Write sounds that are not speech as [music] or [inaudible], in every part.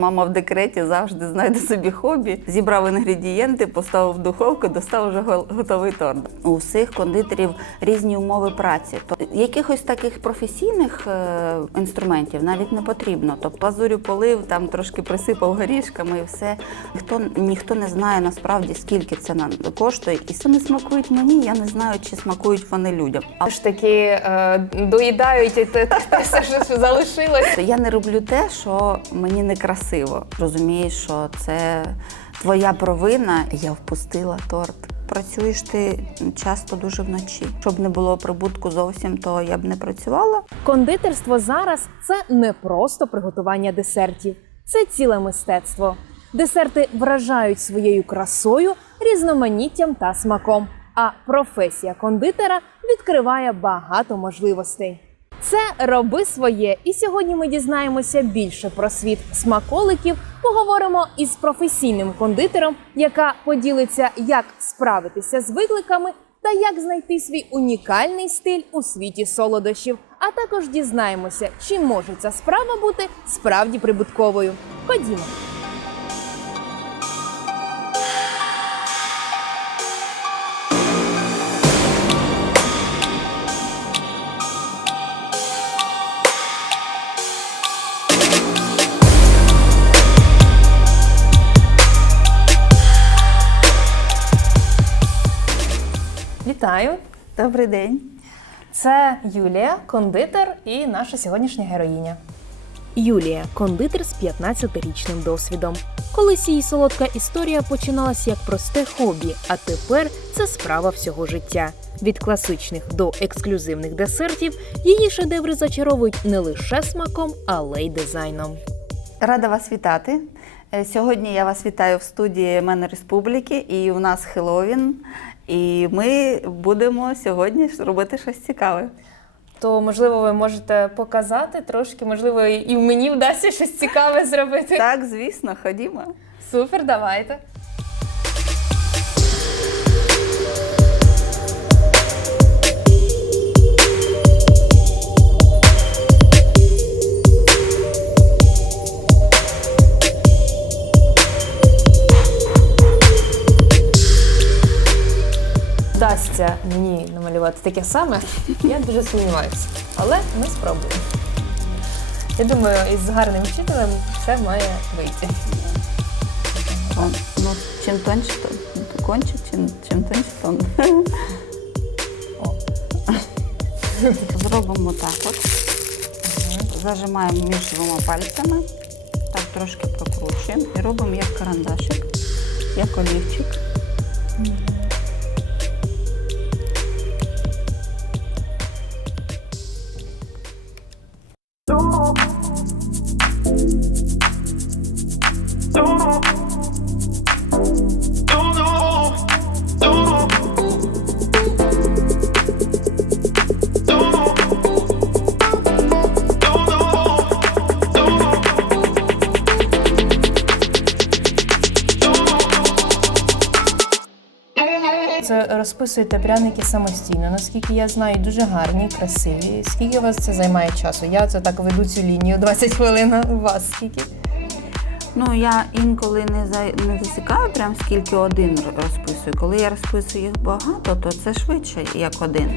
Мама в декреті завжди знайде собі хобі. Зібрав інгредієнти, поставив в духовку, достав вже готовий торт. У всіх кондитерів різні умови праці. То якихось таких професійних е, інструментів навіть не потрібно. Тобто глазурю полив, там трошки присипав горішками і все. Ніхто ніхто не знає насправді скільки це на- коштує. І це не смакують мені. Я не знаю, чи смакують вони людям. А ж таки е, доїдають і те, все, що залишилось. Я не роблю те, що мені не красиво. Розумієш, що це твоя провина. Я впустила торт. Працюєш ти часто дуже вночі. Щоб не було прибутку зовсім, то я б не працювала. Кондитерство зараз це не просто приготування десертів, це ціле мистецтво. Десерти вражають своєю красою, різноманіттям та смаком. А професія кондитера відкриває багато можливостей. Це роби своє, і сьогодні ми дізнаємося більше про світ смаколиків. Поговоримо із професійним кондитером, яка поділиться, як справитися з викликами та як знайти свій унікальний стиль у світі солодощів. А також дізнаємося, чи може ця справа бути справді прибутковою. Ходімо. Вітаю! Добрий день. Це Юлія, кондитер і наша сьогоднішня героїня. Юлія кондитер з 15-річним досвідом. Колись її солодка історія починалась як просте хобі, а тепер це справа всього життя. Від класичних до ексклюзивних десертів її шедеври зачаровують не лише смаком, але й дизайном. Рада вас вітати. Е, Сьогодні я вас вітаю в студії Мене Республіки, і у нас Хеллоуін. І ми будемо сьогодні робити щось цікаве. То, можливо, ви можете показати трошки, можливо, і мені вдасться щось цікаве зробити. Так, звісно, ходімо. Супер, давайте. Вдасться мені намалювати таке саме, я дуже сумніваюся. Але ми спробуємо. Я думаю, із гарним вчителем все має вийти. Он, ну, чим тоньше, то конче, чим, чим тоньше, тон. О. Зробимо так от. Зажимаємо між двома пальцями, так трошки прокручуємо і робимо як карандашик, як олівчик. Розписуєте пряники самостійно. Наскільки я знаю, дуже гарні, красиві. Скільки у вас це займає часу? Я це так веду цю лінію 20 хвилин. У вас скільки? Ну, я інколи не, за, не засікаю прям скільки один розписую. Коли я розписую їх багато, то це швидше, як один.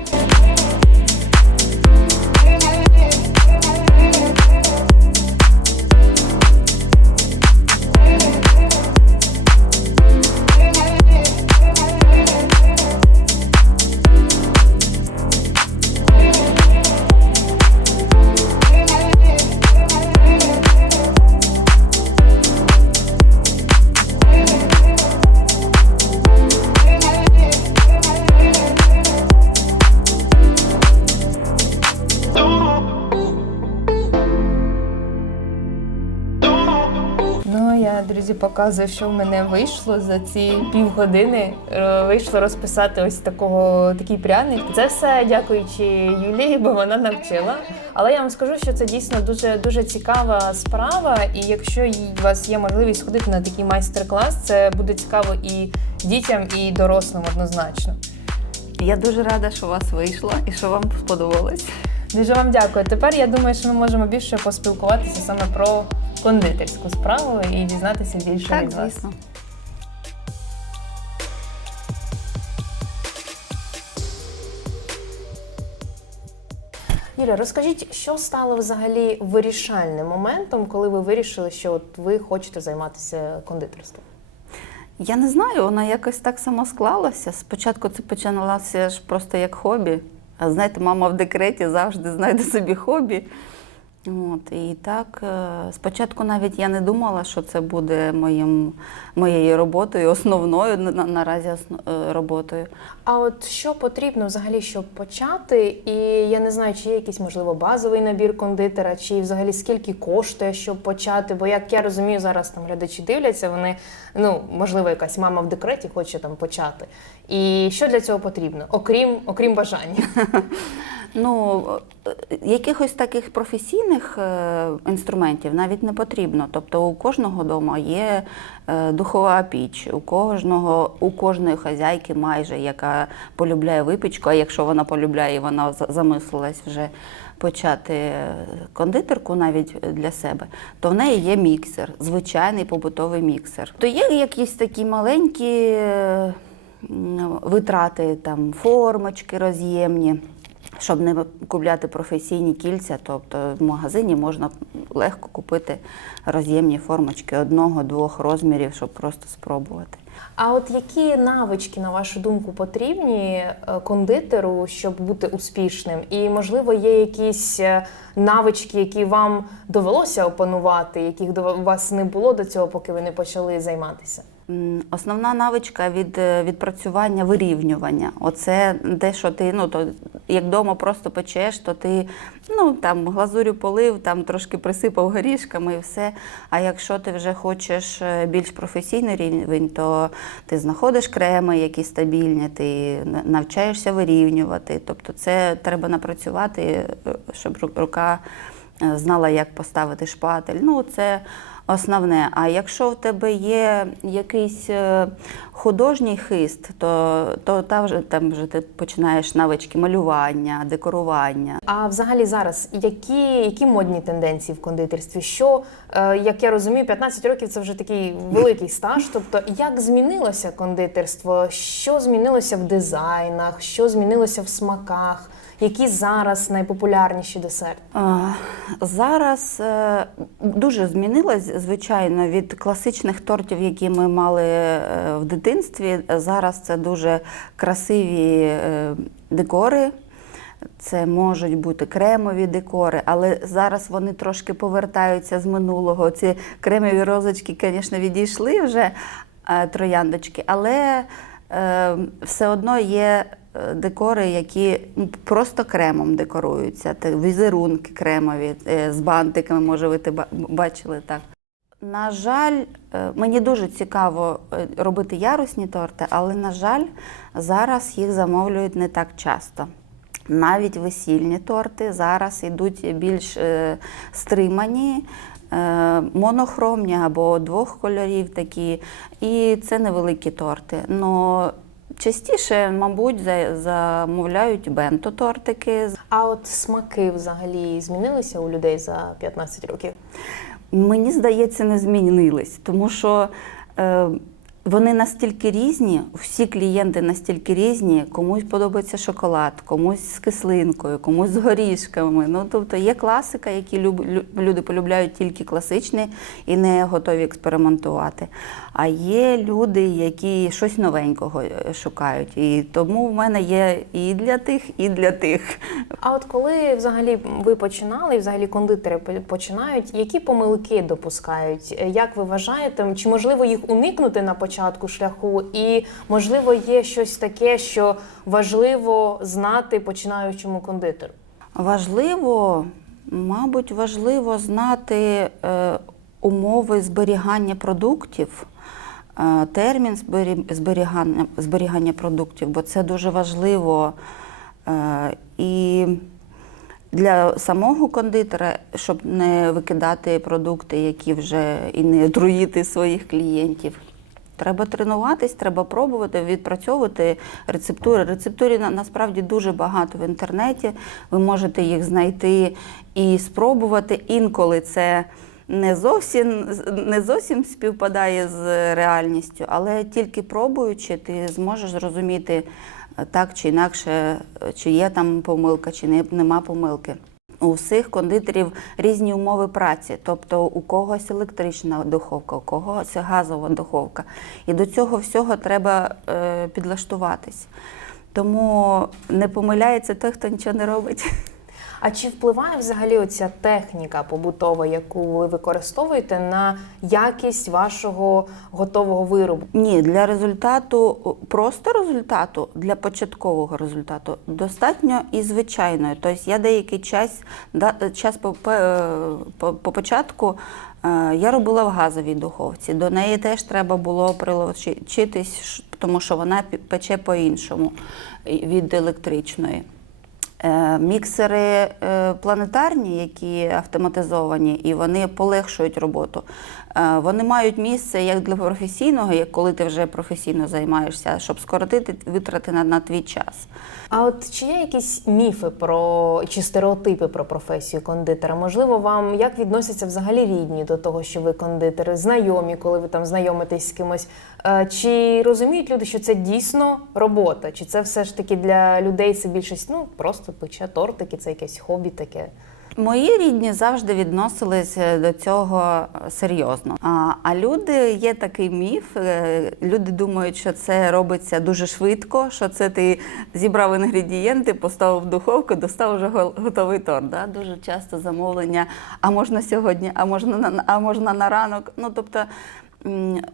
Показую, що в мене вийшло за ці півгодини. Е, Вийшло розписати ось такого такий пряник. Це все дякуючи Юлії, бо вона навчила. Але я вам скажу, що це дійсно дуже дуже цікава справа. І якщо у вас є можливість ходити на такий майстер-клас, це буде цікаво і дітям, і дорослим однозначно. Я дуже рада, що у вас вийшло і що вам сподобалось. Дуже вам дякую. Тепер я думаю, що ми можемо більше поспілкуватися саме про кондитерську справу і дізнатися більше Так, від вас. звісно. Юля, розкажіть, що стало взагалі вирішальним моментом, коли ви вирішили, що от ви хочете займатися кондитерством? Я не знаю, воно якось так само склалося. Спочатку це починалося ж просто як хобі. А знаєте, мама в декреті завжди знайде собі хобі. От, і так, е, спочатку навіть я не думала, що це буде моїм, моєю роботою, [laughs] основною на, на- наразі е, роботою. А от що потрібно взагалі, щоб почати? І я не знаю, чи є якийсь можливо базовий набір кондитера, чи взагалі скільки коштує, щоб почати? Бо як я розумію, зараз там глядачі дивляться, вони ну можливо, якась мама в декреті хоче там почати. І що для цього потрібно, окрім окрім бажання? [laughs] Ну, е, якихось таких професійних е, інструментів навіть не потрібно. Тобто у кожного вдома є е, духова піч, у кожного, у кожної хазяйки майже, яка полюбляє випічку, а якщо вона полюбляє, вона за- замислилась вже почати кондитерку навіть для себе, то в неї є міксер, звичайний побутовий міксер. То є якісь такі маленькі витрати, там формочки роз'ємні. Щоб не купляти професійні кільця, тобто в магазині можна легко купити роз'ємні формочки одного-двох розмірів, щоб просто спробувати. А от які навички, на вашу думку, потрібні е, кондитеру, щоб бути успішним? І можливо, є якісь е, навички, які вам довелося опанувати, яких до вас не було до цього, поки ви не почали займатися? Основна навичка від е, відпрацювання вирівнювання. Оце те, що ти, ну то як вдома просто печеш, то ти ну там глазурю полив, там трошки присипав горішками і все. А якщо ти вже хочеш е, більш професійний рівень, то ти знаходиш креми, які стабільні, ти навчаєшся вирівнювати. Тобто, це треба напрацювати, е, щоб ру- рука знала, як поставити шпатель. Ну, це основне. А якщо в тебе є якийсь е, художній хист, то, то там, вже, там вже ти починаєш навички малювання, декорування. А взагалі зараз які, які модні тенденції в кондитерстві? Що, е, як я розумію, 15 років це вже такий великий стаж. Тобто, як змінилося кондитерство? Що змінилося в дизайнах? Що змінилося в смаках? Які зараз найпопулярніші десерти? Зараз е, дуже змінилось, звичайно, від класичних тортів, які ми мали е, в дитинстві. Зараз це дуже красиві е, декори. Це можуть бути кремові декори, але зараз вони трошки повертаються з минулого. Ці кремові розочки, звісно, відійшли вже трояндочки, але все одно є декори, які ну, просто кремом декоруються. Візерунки кремові е, з бантиками, може, ви бачили так. На жаль, е, мені дуже цікаво е, робити ярусні торти, але, на жаль, зараз їх замовлюють не так часто. Навіть весільні торти зараз йдуть більш е, стримані, е, монохромні або двох кольорів такі. І це невеликі торти. Но частіше, мабуть, замовляють бенто-тортики. А от смаки взагалі змінилися у людей за 15 років? Мені здається, не змінились, тому що е, вони настільки різні, всі клієнти настільки різні, комусь подобається шоколад, комусь з кислинкою, комусь з горішками. Ну, тобто є класика, які люди полюбляють тільки класичний і не готові експериментувати. А є люди, які щось новенького е, шукають. І тому в мене є і для тих, і для тих. А от коли взагалі ви починали, і взагалі кондитери починають, які помилки допускають? Е, Як ви вважаєте, чи можливо їх уникнути на початку шляху? І можливо є щось таке, що важливо знати починаючому кондитеру? Важливо, мабуть, важливо знати е, умови зберігання продуктів, е, термін зберігання, зберігання продуктів, бо це дуже важливо. Е, і для самого кондитера, щоб не викидати продукти, які вже і не отруїти своїх клієнтів. Треба тренуватись, треба пробувати, відпрацьовувати рецептури. На- насправді дуже багато в інтернеті. Ви можете їх знайти і спробувати. Інколи це не зовсім, не зовсім співпадає з реальністю, але тільки пробуючи, ти зможеш зрозуміти е, так чи інакше, е, чи є там помилка, чи не, нема помилки. У всіх кондитерів різні умови праці, тобто у когось електрична духовка, у когось газова духовка. І до цього всього треба е, підлаштуватись. Тому не помиляється той, хто нічого не робить. А чи впливає взагалі оця техніка побутова, яку ви використовуєте на якість вашого готового виробу? Ні, для результату, просто результату, для початкового результату достатньо і звичайної. Тобто я деякий час, час по, по, по, по початку е, я робила в газовій духовці. До неї теж треба було прилучитись, ш- тому що вона пече по-іншому від електричної. Е, Міксери е, планетарні, які автоматизовані, і вони полегшують роботу. Е, Вони мають місце як для професійного, як коли ти вже професійно займаєшся, щоб скоротити витрати на, на твій час. А от чи є якісь міфи про чи стереотипи про професію кондитера? Можливо, вам як відносяться взагалі рідні до того, що ви кондитери, знайомі, коли ви там знайомитесь з кимось? Е, Чи розуміють люди, що це дійсно робота? Чи це все ж таки для людей це більшість, ну просто пече тортики, це якесь хобі таке? Мої рідні завжди відносилися до цього серйозно. А, а люди є такий міф. е, Люди думають, що це робиться дуже швидко, що це ти зібрав інгредієнти, поставив в духовку, достав вже готовий торт. Да? Дуже часто замовлення, а можна сьогодні, а можна на а можна на ранок. Ну тобто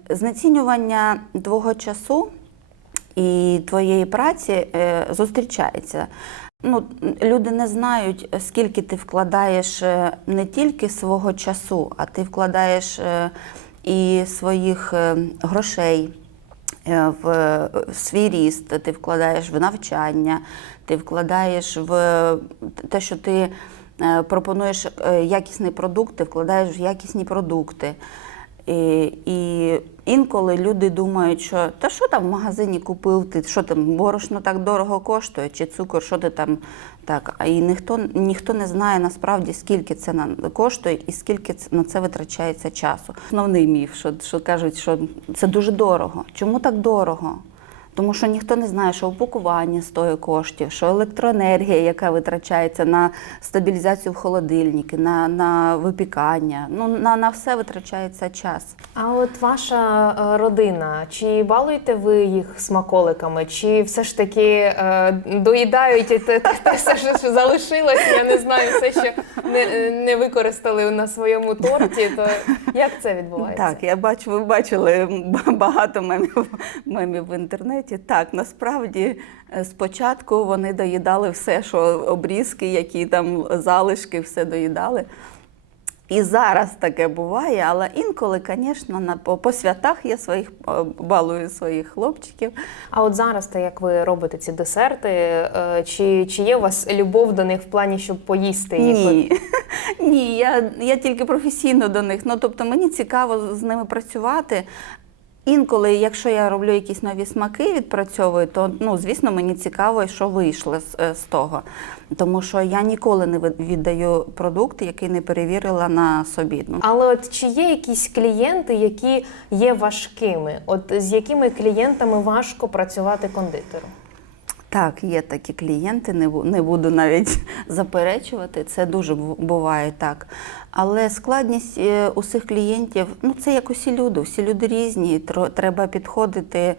знецінювання твого часу і твоєї праці е, зустрічається. Ну, люди не знають, скільки ти вкладаєш е, не тільки свого часу, а ти вкладаєш е, і своїх грошей в свій ріст, ти вкладаєш в навчання, ти вкладаєш в те, що ти пропонуєш якісний продукт, ти вкладаєш в якісні продукти. І, і інколи люди думають, що та що там в магазині купив, ти що там борошно так дорого коштує, чи цукор, що ти там так. А і ніхто ніхто не знає насправді, скільки це на коштує і скільки на це витрачається часу. Основний міф, що, що кажуть, що це дуже дорого. Чому так дорого? Тому що ніхто не знає, що упакування стоїть коштів, що електроенергія, яка витрачається на стабілізацію в холодильники, на, на випікання, ну на, на все витрачається час. А от ваша е, родина, чи балуєте ви їх смаколиками, чи все ж таки е, доїдають те, те, те все, що залишилось, я не знаю, все, що не, не використали на своєму торті, то як це відбувається? Так, я бачу, ви бачили багато мемів, мемів в інтернеті. Так, насправді е, спочатку вони доїдали все, що обрізки, які там залишки, все доїдали. І зараз таке буває, але інколи, звісно, на по, по святах я своїх е, балую своїх хлопчиків. А от зараз, те, як ви робите ці десерти, е, чи, чи є у вас любов до них в плані, щоб поїсти їх? Ні, [laughs] ні, я, я тільки професійно до них. Ну тобто мені цікаво з ними працювати. Інколи, якщо я роблю якісь нові смаки, відпрацьовую, то ну звісно мені цікаво, що вийшло з, е, з того. Тому що я ніколи не від- віддаю продукт, який не перевірила на собі. Ну, Але от чи є якісь клієнти, які є важкими? От з якими клієнтами важко працювати кондитеру? Так, є такі клієнти, не, буду навіть [laughs] заперечувати. Це дуже буває так. Але складність е, усіх клієнтів, ну це як усі люди, всі люди різні. Треба підходити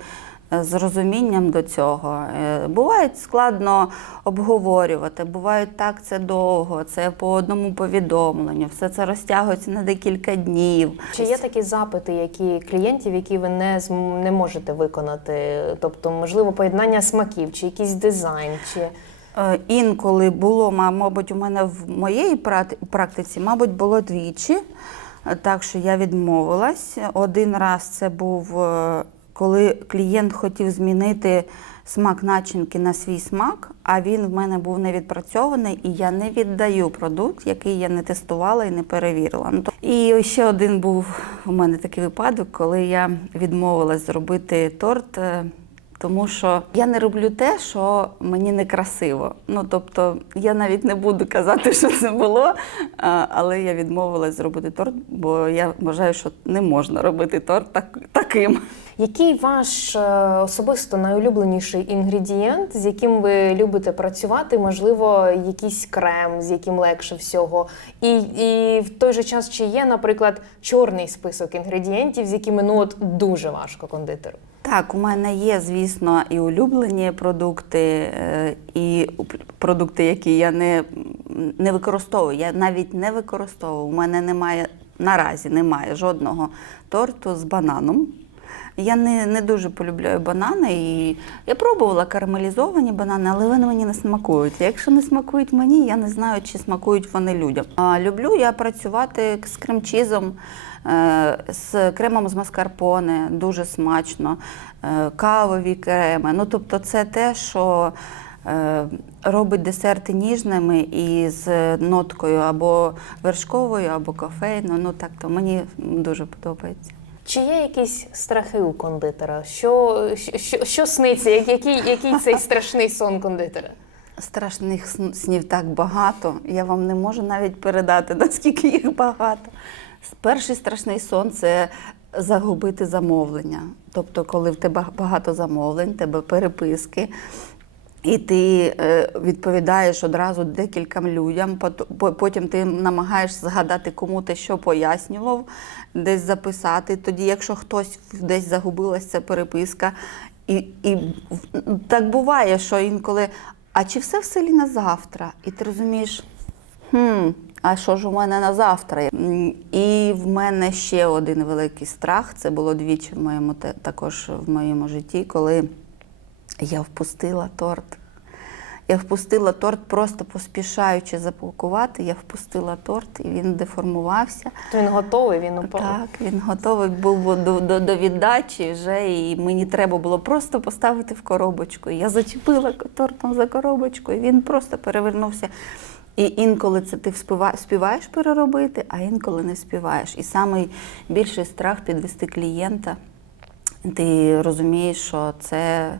з розумінням до цього. Е, Буває складно обговорювати, буває так, це довго, це по одному повідомленню, все це розтягується на декілька днів. Чи є такі запити, які клієнтів, які ви не не можете виконати? Тобто, можливо, поєднання смаків, чи якийсь дизайн, чи Е, Інколи було, мабуть, у мене в моєї практиці, мабуть, було двічі, е, так що я відмовилась. Один раз це був, коли клієнт хотів змінити смак начинки на свій смак, а він в мене був не відпрацьований, і я не віддаю продукт, який я не тестувала і не перевірила. Ну, І ще один був у мене такий випадок, коли я відмовилась зробити торт. Е, Тому що я не роблю те, що мені не красиво. Ну тобто, я навіть не буду казати, що це було, але я відмовилась зробити торт, бо я вважаю, що не можна робити торт так, таким. Який ваш е, особисто найулюбленіший інгредієнт, з яким ви любите працювати? Можливо, якийсь крем, з яким легше всього, і, і в той же час чи є, наприклад, чорний список інгредієнтів, з якими ну от дуже важко кондитеру? Так, у мене є, звісно, і улюблені продукти, е, і продукти, які я не, не використовую. Я навіть не використовую. У мене немає наразі немає жодного торту з бананом. Я не, не дуже полюбляю банани, і я пробувала карамелізовані банани, але вони мені не смакують. Якщо не смакують мені, я не знаю, чи смакують вони людям. А люблю я працювати з кремчізом, е, з кремом з маскарпоне, дуже смачно, е, кавові креми. Ну, тобто, це те, що е, робить десерти ніжними і з ноткою або вершковою, або кофейною. Ну так то мені дуже подобається. Чи є якісь страхи у кондитера? Що, що, що сниться? Як- Який, який цей страшний сон кондитера? Страшних снів так багато. Я вам не можу навіть передати, [laughs] наскільки їх багато. Перший страшний сон це загубити замовлення. Тобто, коли в тебе багато замовлень, тебе переписки. І ти е, відповідаєш одразу декільком людям, пот- потім ти намагаєшся згадати, кому ти що пояснював, десь записати. Тоді, якщо хтось десь загубилася переписка, і, і так буває, що інколи, а чи все в селі на завтра? І ти розумієш, хм, а що ж у мене на завтра? І в мене ще один великий страх. Це було двічі в моєму також в моєму житті, коли я впустила торт. Я впустила торт, просто поспішаючи запакувати. Я впустила торт, і він деформувався. То він готовий, він упав. Так, він готовий був до, до, до віддачі вже, і мені треба було просто поставити в коробочку. Я зачепила тортом за коробочку, і він просто перевернувся. І інколи це ти співаєш переробити, а інколи не співаєш. І найбільший страх підвести клієнта. Ти розумієш, що це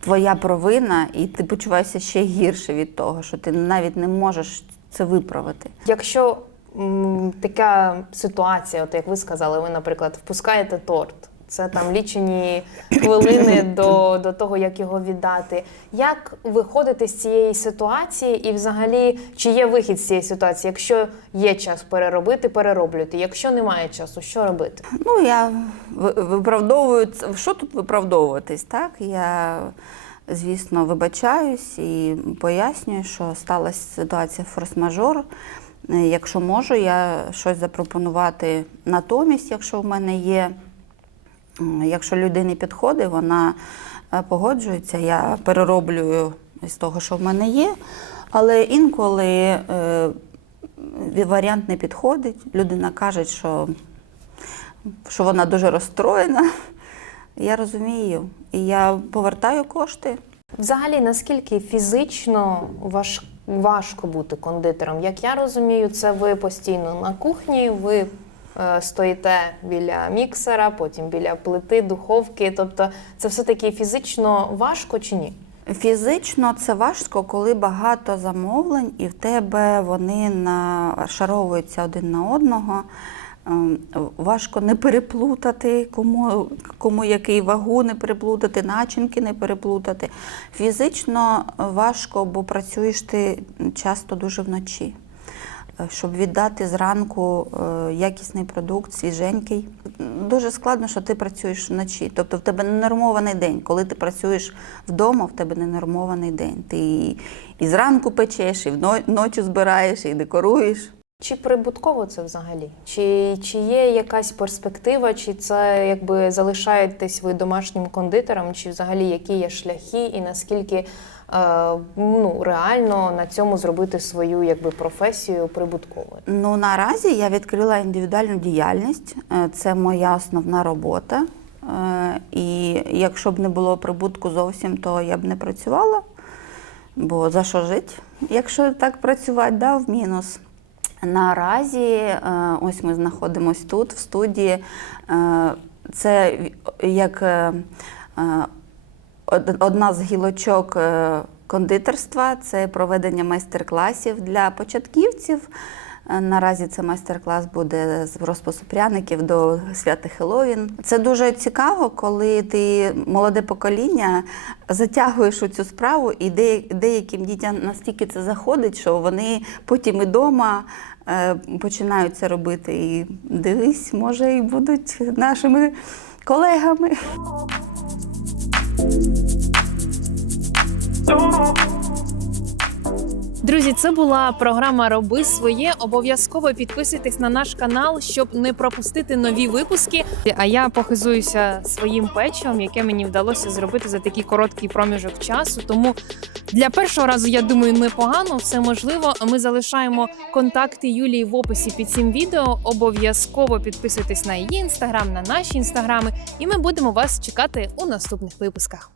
твоя провина, і ти почуваєшся ще гірше від того, що ти навіть не можеш це виправити. Якщо м, така ситуація, от як ви сказали, ви, наприклад, впускаєте торт. Це там лічені хвилини до, до того, як його віддати. Як виходити з цієї ситуації, і взагалі, чи є вихід з цієї ситуації? Якщо є час переробити, перероблюйте. Якщо немає часу, що робити? Ну, я виправдовую. Що тут виправдовуватись? Так? Я, звісно, вибачаюсь і пояснюю, що сталася ситуація форс-мажор. Е, Якщо можу, я щось запропонувати натомість, якщо в мене є. Якщо людині підходить, вона е, погоджується, я перероблюю з того, що в мене є. Але інколи е, варіант не підходить. Людина каже, що що вона дуже розстроєна. [laughs] Я розумію. І я повертаю кошти. Взагалі, наскільки фізично важ, важко бути кондитером? Як я розумію, це ви постійно на кухні, ви стоїте біля міксера, потім біля плити, духовки. Тобто, це все таки фізично важко чи ні? Фізично це важко, коли багато замовлень, і в тебе вони нашаровуються один на одного. Ем, Важко не переплутати, кому, кому який вагу не переплутати, начинки не переплутати. Фізично важко, бо працюєш ти часто дуже вночі. Е, Щоб віддати зранку е, якісний продукт, свіженький. Дуже складно, що ти працюєш вночі. Тобто в тебе ненормований день. Коли ти працюєш вдома, в тебе ненормований день. Ти і, зранку печеш, і вно- ночі збираєш, і декоруєш. Чи прибутково це взагалі? Чи, чи є якась перспектива, чи це якби залишаєтесь ви домашнім кондитером, чи взагалі які є шляхи, і наскільки ну, реально на цьому зробити свою якби професію прибутковою? Ну наразі я відкрила індивідуальну діяльність. Е, Це моя основна робота. Е, І якщо б не було прибутку зовсім, то я б не працювала. Бо за що жити, якщо так працювати, да, в мінус. Наразі, е, ось ми знаходимося тут, в студії. Е, Це як е, е, Одна з гілочок е, кондитерства це проведення майстер-класів для початківців. Е, Наразі це майстер-клас буде з розпису пряників до свята Хеллоуін. Це дуже цікаво, коли ти молоде покоління затягуєш у цю справу, і деяким дітям настільки це заходить, що вони потім і вдома е, починають це робити. І дивись, може, і будуть нашими колегами. Ooh. Друзі, це була програма Роби своє. Обов'язково підписуйтесь на наш канал, щоб не пропустити нові випуски. А я похизуюся своїм печивом, яке мені вдалося зробити за такий короткий проміжок часу. Тому для першого разу я думаю, непогано, все можливо. Ми залишаємо контакти Юлії в описі під цим відео. Обов'язково підписуйтесь на її інстаграм, на наші інстаграми, і ми будемо вас чекати у наступних випусках.